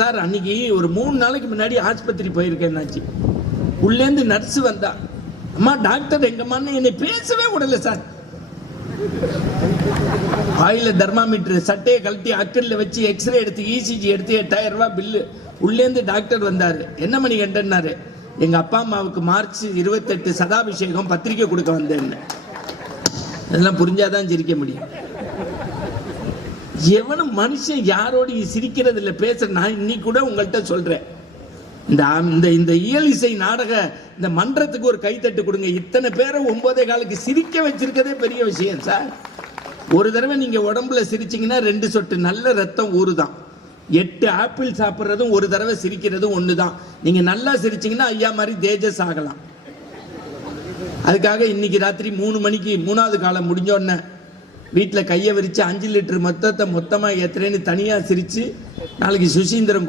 Sir அன்னைக்கு ஒரு 3 நாளைக்கு முன்னாடி ஆஸ்பத்திரி போயிருக்கேன்னாச்சு. உள்ளேந்து நர்ஸ் வந்தா, அம்மா டாக்டர் எங்கம்மான்னு என்னை பேசவே விடல சார். வாயில தெர்மாமீட்டர் சட்டையை கழட்டி அக்கல்ல வச்சு எக்ஸ்ரே எடுத்து இசிஜி எடுத்து 8000 ரூபாய் பில்லு. உள்ளேந்து டாக்டர் வந்தாரு. என்ன மணி கண்டனாரு, எங்க அப்பா அம்மாவுக்கு மார்ச் 28 சதாபிஷேகம் பத்திரிக்கை கொடுக்க வந்தேன். இதெல்லாம் புரிஞ்சாதான் சிரிக்க முடியும். எவனும் மனுஷன் யாரோடு சிரிக்கிறது இல்லை, பேச. நான் இன்னைக்கு கூட உங்கள்கிட்ட சொல்றேன், இந்த இயல் இசை நாடக இந்த மன்றத்துக்கு ஒரு கைத்தட்டு கொடுங்க. இத்தனை பேரை 9:15 சிரிக்க வச்சிருக்கதே பெரிய விஷயம் சார். ஒரு தடவை நீங்க உடம்புல சிரிச்சீங்கன்னா 2 சொட்டு நல்ல ரத்தம் ஊறுதான். 8 ஆப்பிள் சாப்பிட்றதும் ஒரு தடவை சிரிக்கிறதும் ஒண்ணுதான். நீங்க நல்லா சிரிச்சீங்கன்னா ஐயா மாதிரி தேஜஸ் ஆகலாம். அதுக்காக இன்னைக்கு ராத்திரி 3 மணிக்கு 3வது காலம் முடிஞ்ச உடனே வீட்டில் கையை விரிச்சு 5 லிட்டர் மொத்தமா ஏத்துறேன்னு தனியா சிரிச்சு நாளைக்கு சுசீந்திரம்